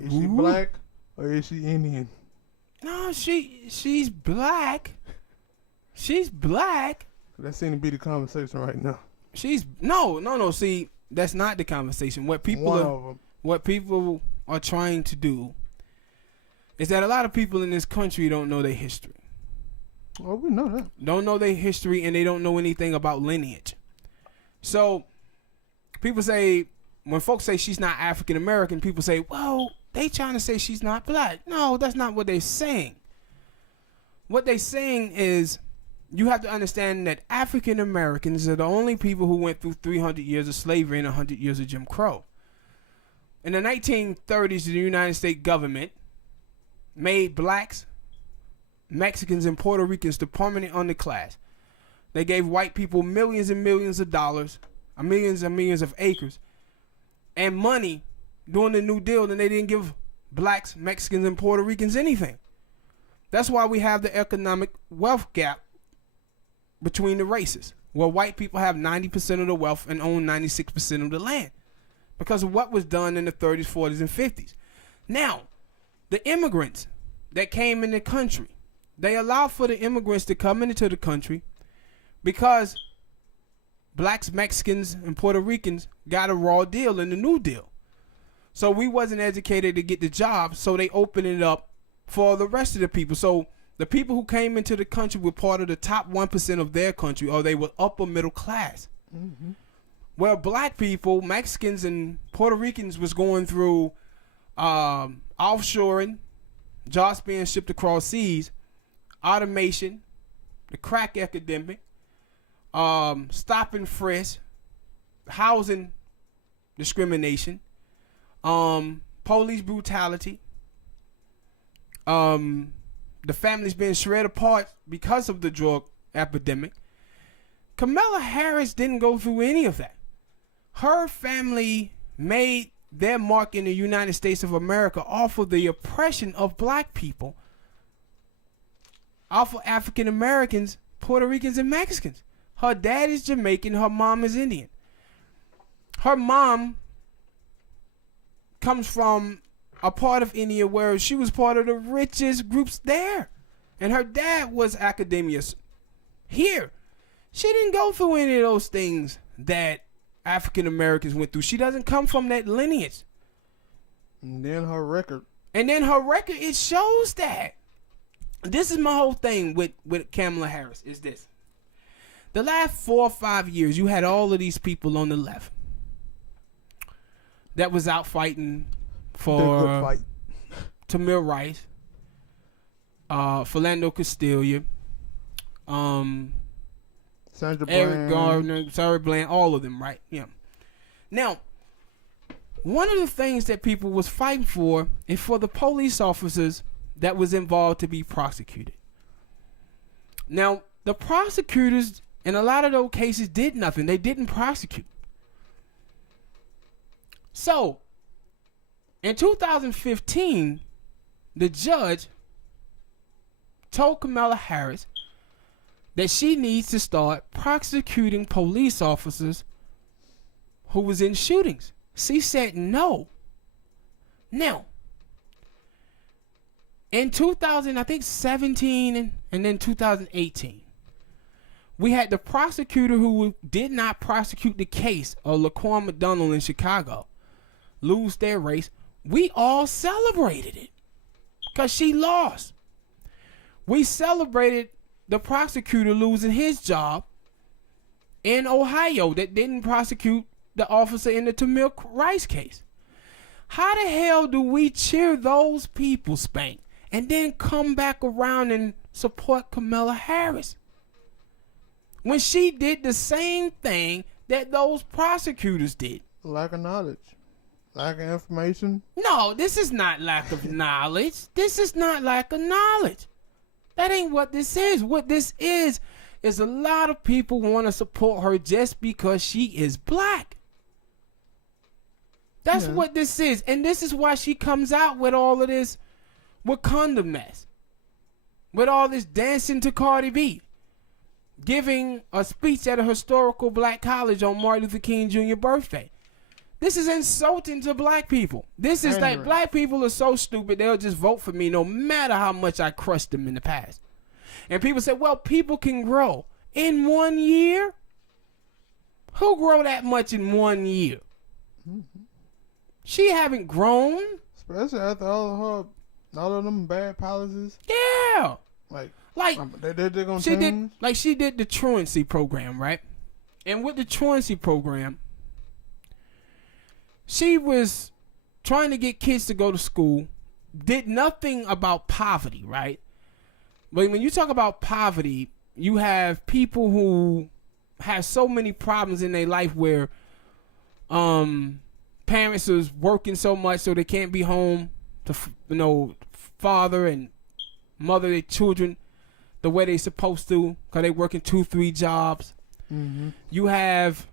Is she black or is she Indian? No, she's black. She's black. That seems to be the conversation right now. She's no. See, that's not the conversation. What people are trying to do is that a lot of people in this country don't know their history. Oh, we know that. Don't know their history, and they don't know anything about lineage. So, people say, when folks say she's not African American, people say, well, they trying to say she's not black. No, that's not what they're saying. What they're saying is, you have to understand that African Americans are the only people who went through 300 years of slavery and 100 years of Jim Crow. In the 1930s, the United States government made blacks, Mexicans, and Puerto Ricans the permanent underclass. They gave white people millions and millions of dollars, millions and millions of acres, and money during the New Deal, and they didn't give blacks, Mexicans, and Puerto Ricans anything. That's why we have the economic wealth gap between the races, where white people have 90% of the wealth and own 96% of the land because of what was done in the 30s, 40s, and 50s. Now, the immigrants that came in the country, they allowed for the immigrants to come into the country because blacks, Mexicans, and Puerto Ricans got a raw deal in the New Deal. So we wasn't educated to get the job, so they opened it up for the rest of the people. So the people who came into the country were part of the top 1% of their country, or they were upper middle class. Mm-hmm. Where black people, Mexicans, and Puerto Ricans was going through offshoring, jobs being shipped across seas, automation, the crack epidemic, stop and frisk, housing discrimination, police brutality, the families being shredded apart because of the drug epidemic. Kamala Harris didn't go through any of that. Her family made their mark in the United States of America off of the oppression of black people, off of African Americans, Puerto Ricans, and Mexicans. Her dad is Jamaican, her mom is Indian. Her mom comes from a part of India where she was part of the richest groups there. And her dad was academia here. She didn't go through any of those things that African Americans went through. She doesn't come from that lineage. And then her record, it shows that. This is my whole thing with Kamala Harris, is this. The last 4 or 5 years, you had all of these people on the left that was out fighting for Tamir Rice, Philando Castile, Eric Gardner, Sarah Bland, all of them, right? Yeah. Now, one of the things that people was fighting for is for the police officers that was involved to be prosecuted. Now, the prosecutors in a lot of those cases did nothing. They didn't prosecute. So, in 2015, the judge told Kamala Harris that she needs to start prosecuting police officers who was in shootings. She said no. Now, in 2017 and then 2018, we had the prosecutor who did not prosecute the case of Laquan McDonald in Chicago lose their race. We all celebrated it because she lost. We celebrated the prosecutor losing his job in Ohio that didn't prosecute the officer in the Tamir Rice case. How the hell do we cheer those people, Spank, and then come back around and support Kamala Harris when she did the same thing that those prosecutors did? Lack of knowledge. Lack of information? No, this is not lack of knowledge. This is not lack of knowledge. That ain't what this is. What this is a lot of people want to support her just because she is black. That's what this is. And this is why she comes out with all of this Wakanda mess. With all this dancing to Cardi B. Giving a speech at a historical black college on Martin Luther King Jr. birthday. This is insulting to black people. This is like, black people are so stupid, they'll just vote for me no matter how much I crushed them in the past. And people say, well, people can grow. In 1 year? Who grow that much in 1 year? Mm-hmm. She haven't grown. Especially after all of them bad policies. Yeah. Like they're gonna she change. She did the truancy program, right? And with the truancy program, she was trying to get kids to go to school, did nothing about poverty, right? But when you talk about poverty, you have people who have so many problems in their life where parents is working so much so they can't be home to father and mother their children the way they supposed to because they working 2-3 jobs. Mm-hmm. You have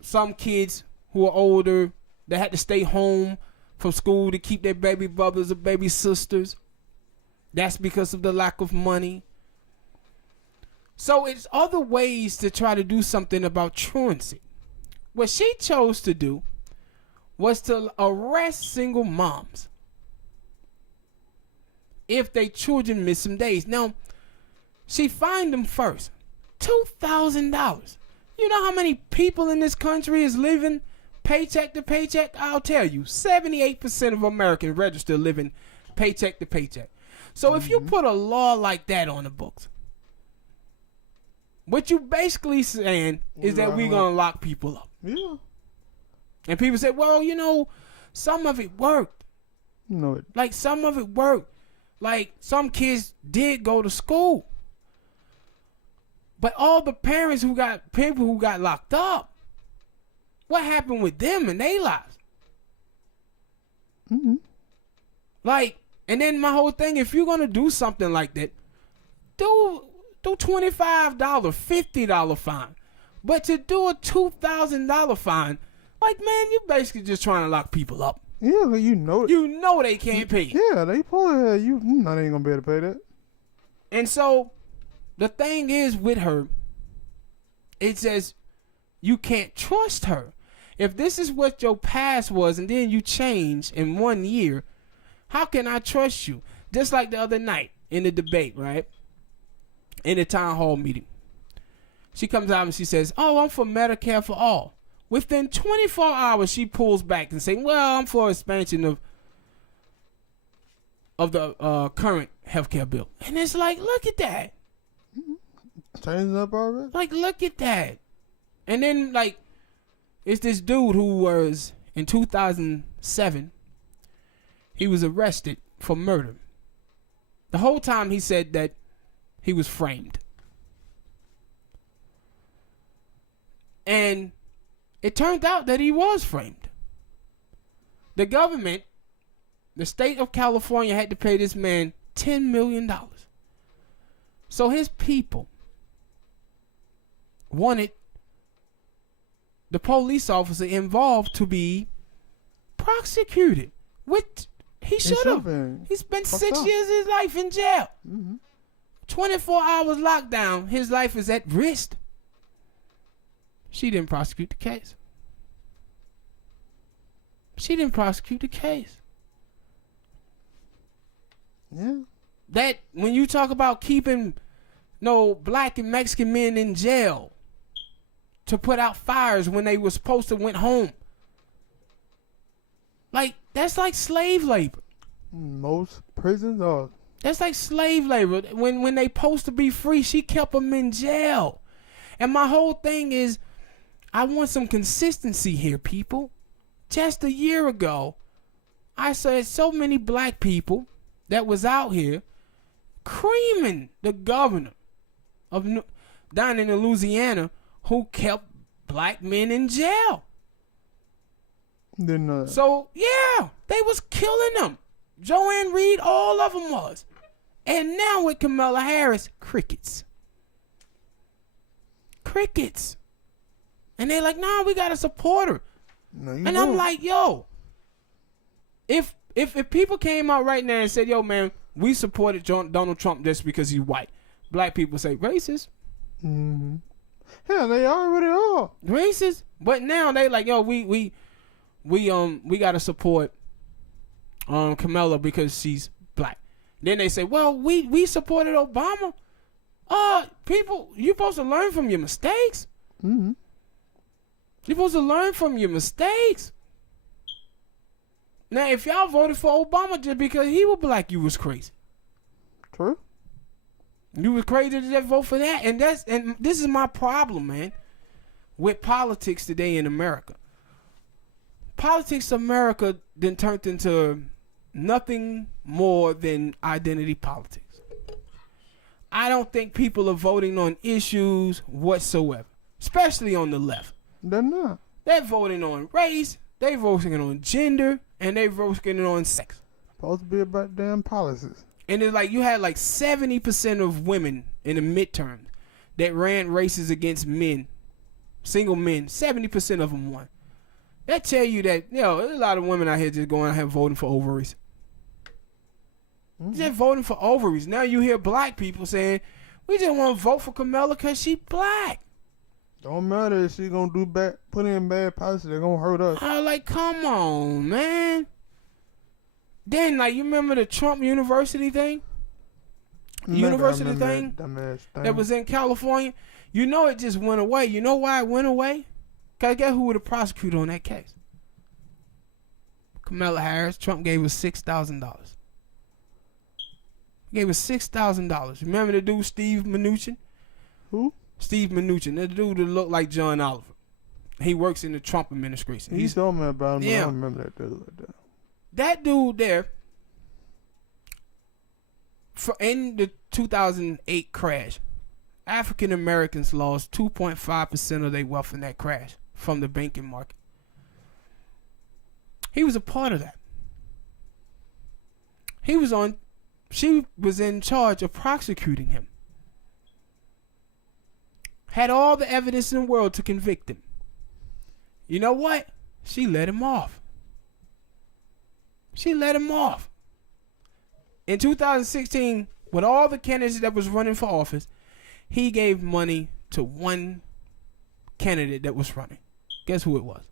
some kids who are older that had to stay home from school to keep their baby brothers or baby sisters. That's because of the lack of money. So it's other ways to try to do something about truancy. What she chose to do was to arrest single moms if their children miss some days. Now, she fined them first. $2,000. You know how many people in this country is living paycheck to paycheck? I'll tell you, 78% of Americans register living paycheck to paycheck. So if you put a law like that on the books, what you basically saying is that we're going to lock people up. Yeah. And people say, well, some of it worked. No. Like, some of it worked. Like, some kids did go to school. But all the parents people who got locked up, what happened with them and their lives? Mm-hmm. Like, and then my whole thing, if you're going to do something like that, do $25, $50 fine. But to do a $2,000 fine, like, man, you're basically just trying to lock people up. Yeah, but you know they can't pay. Yeah, they probably you not ain't gonna be able to pay that. And so the thing is with her, it says you can't trust her. If this is what your past was and then you change in 1 year, how can I trust you? Just like the other night in the debate, right? In the town hall meeting. She comes out and she says, oh, I'm for Medicare for all. Within 24 hours, she pulls back and says, well, I'm for expansion of the current healthcare bill. And it's like, look at that. Changing up already? Like, look at that. And then, like, it's this dude who was, in 2007, he was arrested for murder. The whole time he said that he was framed. And it turned out that he was framed. The government, the state of California, had to pay this man $10 million. So his people wanted the police officer involved to be prosecuted. Which he should have. He spent 6 years of his life in jail. Mm-hmm. 24 hours lockdown. His life is at risk. She didn't prosecute the case. Yeah. That when you talk about keeping black and Mexican men in jail to put out fires when they were supposed to went home. Like, that's like slave labor. Most prisons are. That's like slave labor. When they supposed to be free, she kept them in jail. And my whole thing is, I want some consistency here, people. Just a year ago, I saw so many black people that was out here creaming the governor of down in Louisiana who kept black men in jail. So, yeah, they was killing them. Joanne Reed, all of them was. And now with Kamala Harris, crickets. And they're like, nah, we got to support her. No, and don't. I'm like, yo, if people came out right now and said, yo, man, we supported Donald Trump just because he's white, black people say racist. Mm-hmm. Yeah, they already are racist. But now they like, yo, we we gotta support Kamala because she's black. Then they say, well, we supported Obama. People, you're supposed to learn from your mistakes. Mm-hmm. You're supposed to learn from your mistakes. Now, if y'all voted for Obama just because he was black, you was crazy. True. You was crazy to just vote for that. And this is my problem, man, with politics today in America. Politics in America then turned into nothing more than identity politics. I don't think people are voting on issues whatsoever, especially on the left. They're not. They're voting on race, they're voting on gender, and they're voting on sex. Supposed to be about damn policies. And it's like you had like 70% of women in the midterms that ran races against men, single men. 70% of them won. That tell you that, there's a lot of women out here just going out here voting for ovaries. Just voting for ovaries. Now you hear black people saying, we just want to vote for Kamala because she black. Don't matter if she gonna do bad, put in bad policy, they're gonna hurt us. I was like, come on, man. Then, like, you remember the Trump University thing? University thing that was in California? You know it just went away. You know why it went away? Because guess who would have prosecuted on that case? Kamala Harris. Trump gave her $6,000. Gave her $6,000. Remember the dude Steve Mnuchin? Who? Steve Mnuchin. The dude that looked like John Oliver. He works in the Trump administration. He told me about him. Yeah. I don't remember that dude like that. That dude there, in the 2008 crash, African Americans lost 2.5% of their wealth in that crash from the banking market. He was a part of that. She was in charge of prosecuting him. Had all the evidence in the world to convict him. You know what? She let him off. She let him off. In 2016, with all the candidates that was running for office, he gave money to one candidate that was running. Guess who it was?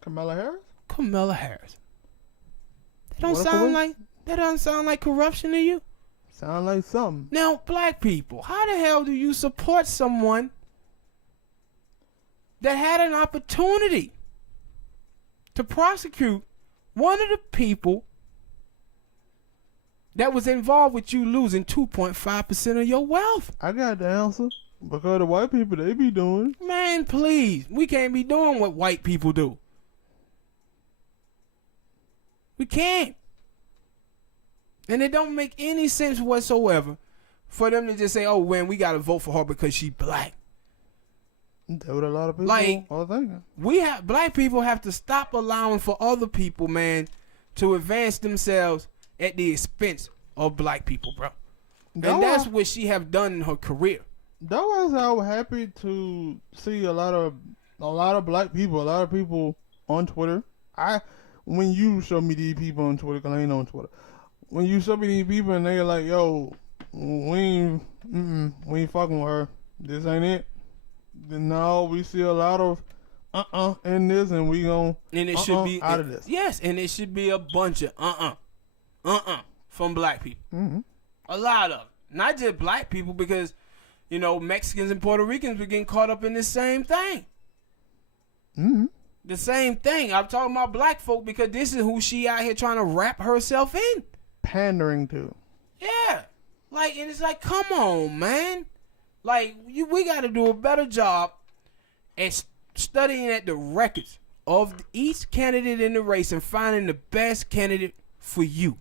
Kamala Harris? Kamala Harris. That don't sound like corruption to you? Sound like something. Now, black people, how the hell do you support someone that had an opportunity to prosecute one of the people that was involved with you losing 2.5% of your wealth? I got the answer. Because the white people, they be doing. Man, please. We can't be doing what white people do. We can't. And it don't make any sense whatsoever for them to just say, oh, man, we got to vote for her because she's black. That's what a lot of people are thinking. Black people have to stop allowing for other people, man, to advance themselves at the expense of black people, bro. That's what she have done in her career. That was I was happy to see a lot of black people, a lot of people on Twitter. When you show me these people on Twitter, because I ain't on Twitter. When you show me these people and they're like, yo, we ain't fucking with her. This ain't it. Then no, we see a lot of in this, and we gon' and it should be out of this. Yes, and it should be a bunch of from black people. Mm-hmm. A lot of, not just black people, because Mexicans and Puerto Ricans were getting caught up in the same thing. Mm-hmm. The same thing. I'm talking about black folk because this is who she out here trying to wrap herself in. Pandering to. Yeah. Like, and it's like, come on, man. Like, we got to do a better job at studying at the records of each candidate in the race and finding the best candidate for you.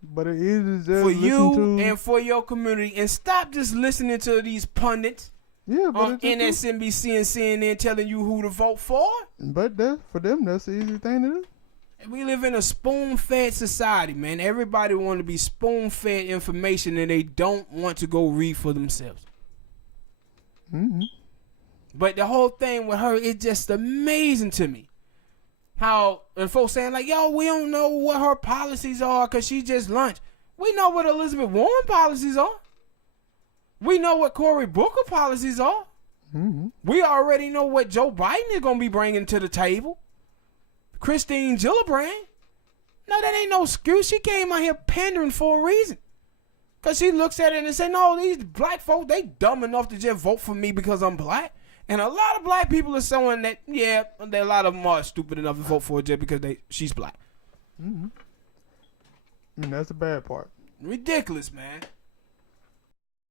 But it is just for you and for your community, and stop just listening to these pundits on MSNBC and CNN telling you who to vote for. But for them, that's the easy thing to do. We live in a spoon-fed society, man. Everybody want to be spoon-fed information and they don't want to go read for themselves. Mm-hmm. But the whole thing with her is just amazing to me. How, and folks saying like, yo, we don't know what her policies are because she just launched. We know what Elizabeth Warren policies are. We know what Cory Booker policies are. Mm-hmm. We already know what Joe Biden is going to be bringing to the table. Christine Gillibrand. No, that ain't no excuse. She came out here pandering for a reason. Because she looks at it and say, no, these black folks, they dumb enough to just vote for me because I'm black. And a lot of black people are showing that, yeah, a lot of them are stupid enough to vote for her just because she's black. Mm-hmm. I mean, that's the bad part. Ridiculous, man.